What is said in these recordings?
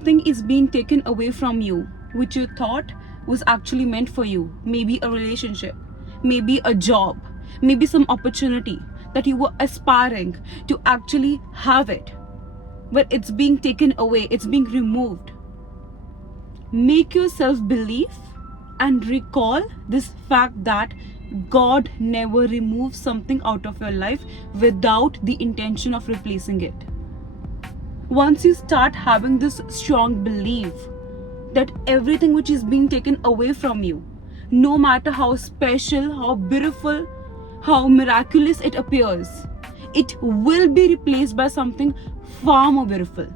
something is being taken away from you, which you thought was actually meant for you. Maybe a relationship, maybe a job, maybe some opportunity that you were aspiring to actually have it. But it's being taken away, it's being removed. Make yourself believe and recall this fact that God never removes something out of your life without the intention of replacing it. Once you start having this strong belief that everything which is being taken away from you, no matter how special, how beautiful, how miraculous it appears, it will be replaced by something far more beautiful.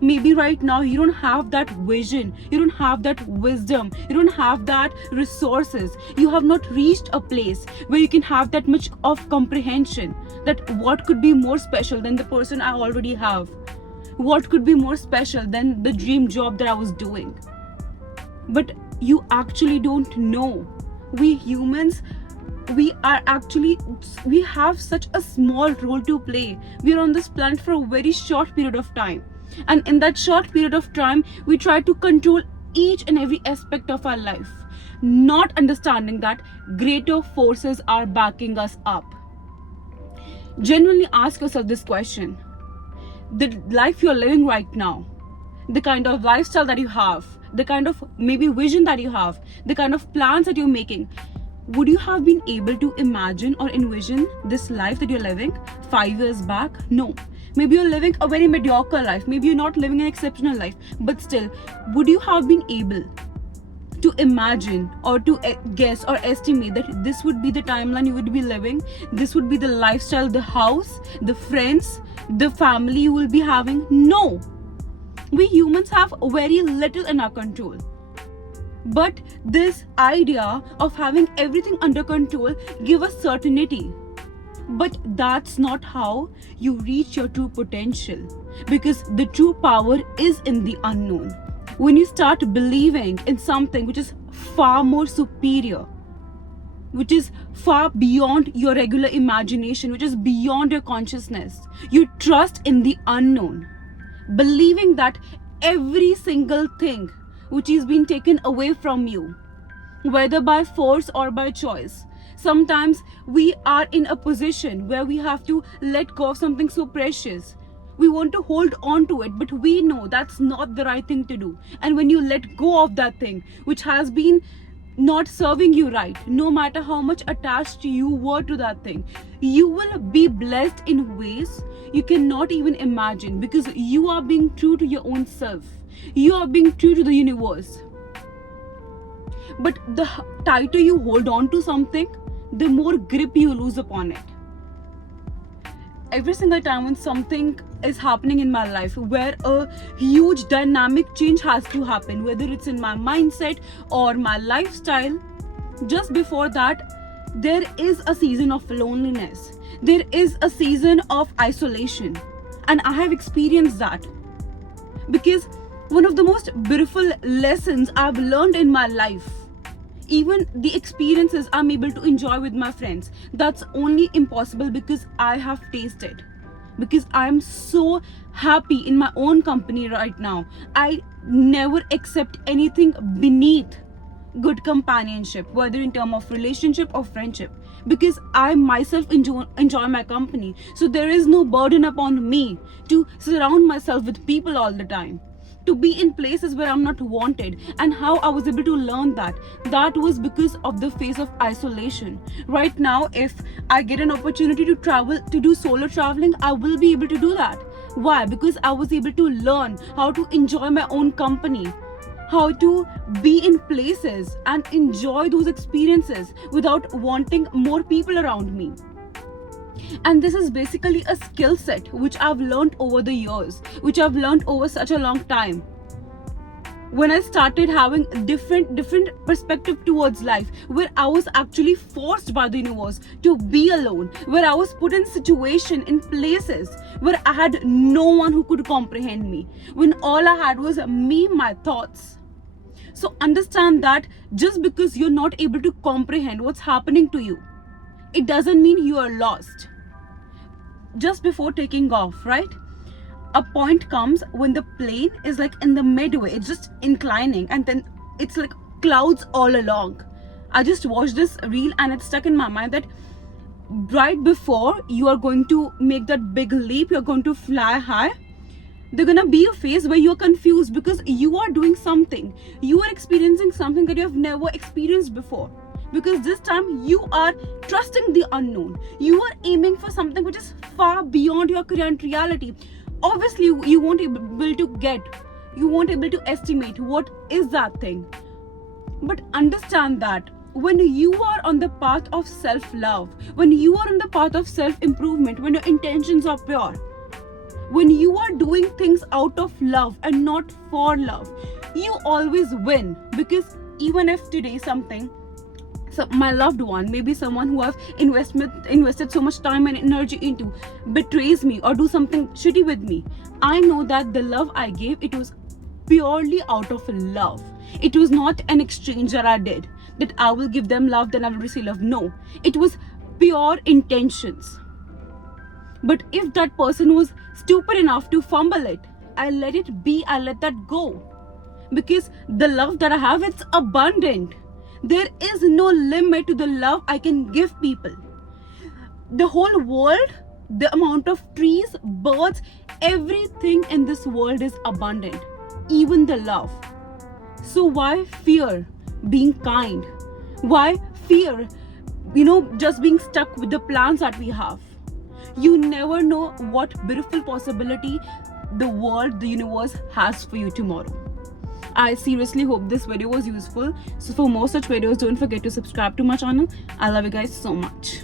Maybe right now you don't have that vision, you don't have that wisdom, you don't have that resources, you have not reached a place where you can have that much of comprehension that what could be more special than the person I already have, what could be more special than the dream job that I was doing. But you actually don't know. We humans, we have such a small role to play. We are on this planet for a very short period of time, and in that short period of time we try to control each and every aspect of our life, not understanding that greater forces are backing us up. Genuinely ask yourself this question: the life you're living right now, the kind of lifestyle that you have, the kind of maybe vision that you have, the kind of plans that you're making, would you have been able to imagine or envision this life that you're living 5 years back? No. Maybe you're living a very mediocre life, maybe you're not living an exceptional life, but still, would you have been able to imagine or to guess or estimate that this would be the timeline you would be living, this would be the lifestyle, the house, the friends, the family you will be having? No. We humans have very little in our control. But this idea of having everything under control give us certainty. But that's not how you reach your true potential, because the true power is in the unknown. When you start believing in something which is far more superior, which is far beyond your regular imagination, which is beyond your consciousness, you trust in the unknown, believing that every single thing which is being taken away from you, whether by force or by choice. Sometimes we are in a position where we have to let go of something so precious. We want to hold on to it, but we know that's not the right thing to do. And when you let go of that thing which has been not serving you right, no matter how much attached you were to that thing, you will be blessed in ways you cannot even imagine, because you are being true to your own self. You are being true to the universe. But the tighter you hold on to something, the more grip you lose upon it. Every single time when something is happening in my life where a huge dynamic change has to happen, whether it's in my mindset or my lifestyle, just before that, there is a season of loneliness. There is a season of isolation. And I have experienced that. Because one of the most beautiful lessons I've learned in my life, even the experiences I'm able to enjoy with my friends, that's only impossible because I have tasted. Because I'm so happy in my own company right now. I never accept anything beneath good companionship, whether in terms of relationship or friendship, because I myself enjoy my company. So there is no burden upon me to surround myself with people all the time, to be in places where I'm not wanted. And how I was able to learn that was because of the phase of isolation. Right now, if I get an opportunity to travel, to do solo traveling, I will be able to do that. Why? Because I was able to learn how to enjoy my own company, how to be in places and enjoy those experiences without wanting more people around me. And this is basically a skill set which I've learned over the years, which I've learned over such a long time. When I started having different perspective towards life, where I was actually forced by the universe to be alone, where I was put in situation, in places where I had no one who could comprehend me, when all I had was me, my thoughts. So understand that just because you're not able to comprehend what's happening to you, it doesn't mean you are lost. Just before taking off, right, a point comes when the plane is like in the midway, it's just inclining, and then it's like clouds all along. I just watched this reel and it's stuck in my mind that right before you are going to make that big leap, you're going to fly high, there's gonna be a phase where you're confused because you are doing something, you are experiencing something that you have never experienced before, because this time you are trusting the unknown, you are aiming for something which is far beyond your current reality. Obviously you won't able to estimate what is that thing, but understand that when you are on the path of self-love, when you are on the path of self-improvement, when your intentions are pure, when you are doing things out of love and not for love, you always win. Because even if today my loved one, maybe someone who I've invested so much time and energy into, betrays me or do something shitty with me, I know that the love I gave, it was purely out of love. It was not an exchange that I did, that I will give them love, then I will receive love. No, it was pure intentions. But if that person was stupid enough to fumble it, I let it be, I let that go. Because the love that I have, it's abundant. There is no limit to the love I can give people. The whole world, the amount of trees, birds, everything in this world is abundant, even the love. So why fear being kind? Why fear, just being stuck with the plans that we have? You never know what beautiful possibility the world, the universe has for you tomorrow. I seriously hope this video was useful. So for more such videos, don't forget to subscribe to my channel. I love you guys so much.